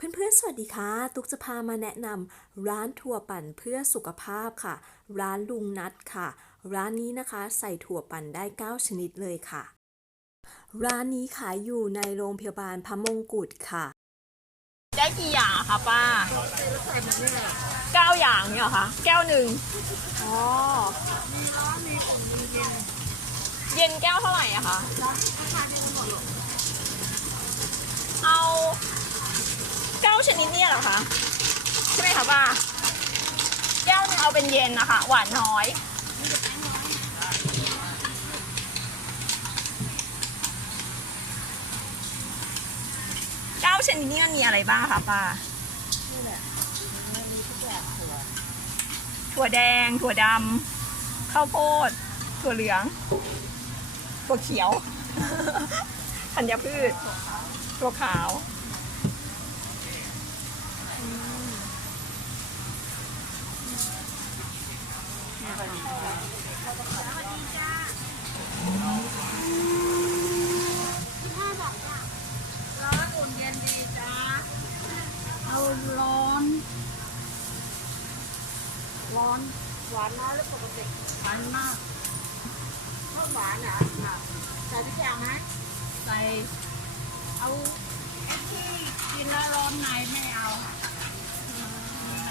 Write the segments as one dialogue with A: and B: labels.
A: เพื่อนๆ สวัสดีค่ะ ตุ๊กจะพามาแนะนำร้านถั่วปั่นเพื่อสุขภาพค่ะ ร้านลุงนัดค่ะ ร้านนี้นะคะใส่ถั่วปั่นได้ 9 ชนิดเลยค่ะ ร้านนี้ขายอยู่ในโรงพยาบาลพระมงกุฎค่ะ
B: ได้กี่อย่างอะคะป้าเก้าอย่างเนี่ยเหรอคะ แก้วหนึ่งอ๋อ เย็นแก้วเท่าไหร่อะคะ เอา เก้าชนิดเนี่ยเหรอคะใช่ไหมคะป้าแก้วนึงเอาเป็นเย็นนะคะ หวานน้อยเก้าชนิดนี้มันมีอะไรบ้างคะป้าถั่วแดง ถั่วดำข้าวโพด ถั่วเหลืองถั่วเขียวธัญพืชถั่วขาว
C: ร้อนอุ่นเย็นดีจ้า เอาร้อน ร้อน หวานน้อยหรือปกติหวานมากชอบหวานเหรอค่ะใส่ทุกอย่างไหมใส่เอาไอ้ที่กินแล้วร้อนในไม่เอาค่ะมีไหม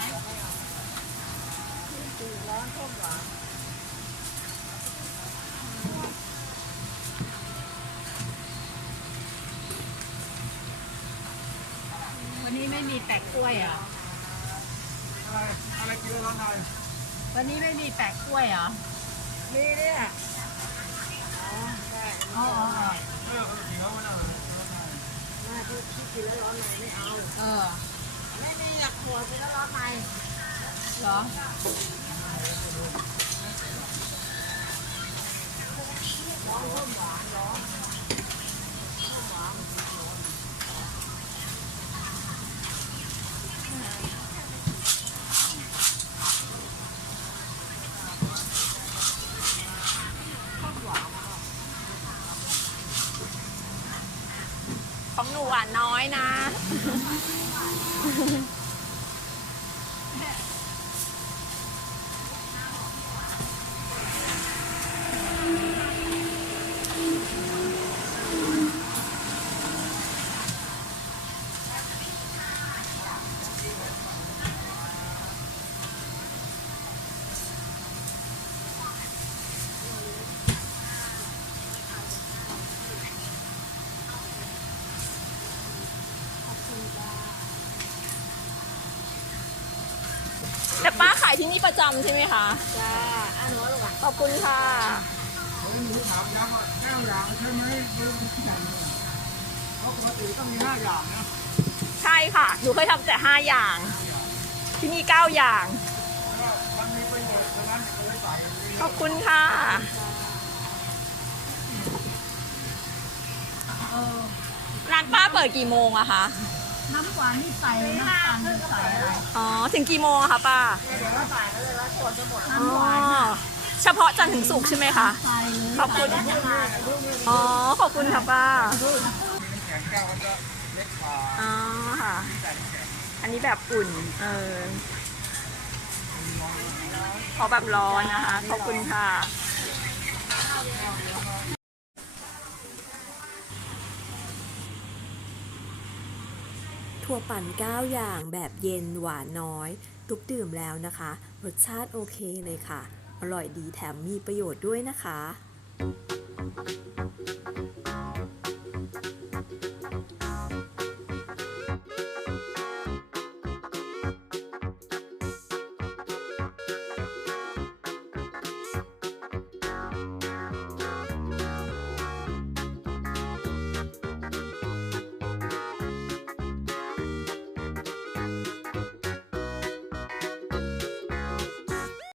C: ที่ตื่นร้อนชอบหวานวันนี้ไม่มีแปะกล้วยเหร อ
D: อะไรอะไรกินแล้วร้อนใน
C: วันนี้ไม่มีแปะกล้วยเหรอมีเนี่ยอ๋อได้อ๋ออ๋ออ๋อ
D: เออกินแล้วไม่ได้เลยร้อนใน
C: มาที่ที่กินแล้วร้อนในไม่เอา เออ ไม่มีอยากขวดกินแล้วร้อนในเหรอ
B: ของหนูหวานน้อยนะ ที่นี่ประจำใช่ไหมคะ
C: จ้าอันหัวระหว่าง
B: ขอบคุณค่ะ
D: เฮ้ยหนูถามย้ำว่าแก้วอย่างใช่ไหมหรือมันอย่างเดียวเพราะปกติต้องมีห้าอย่างนะ
B: ใช่ค่ะหนูเคยทำแต่ห้าอย่าง ที่นี่เก้าอย่าง
D: ว่ามันมีประโยชน์ฉะนั้นก็เลยใส่กันไป
B: ขอบคุณค่ะ
C: เออ
B: ร้านป้าเปิดกี่โมงอะคะ
C: น้ำหวานนี่ใส่น้ำตาลนี่ใส่อะไร
B: อ๋อ ถึงกี่โมงอะคะป้า
C: เดี๋ยวเราใส่แล้วเลยว่าขวดจะหมด
B: อ๋
C: น้ำหวาน
B: อเฉพาะจันทร์ถึงศุกร์ใช่ไหมคะ
C: ใส่เลย
B: ขอบคุณ อ๋อ ขอบคุณค่ะป้า
D: มีน้ำแข็งแก้วมันจะเล็กกว่า
B: อ๋อค่ะ
D: ใส่น้ำแข็ง
B: อันนี้แบบอุ่น เออขอแบบร้อนนะคะ ขอบคุณค่ะ
A: ถั่วปั่น 9 อย่างแบบเย็นหวานน้อย ทุกดื่มแล้วนะคะ รสชาติโอเคเลยค่ะ อร่อยดีแถมมีประโยชน์ด้วยนะคะ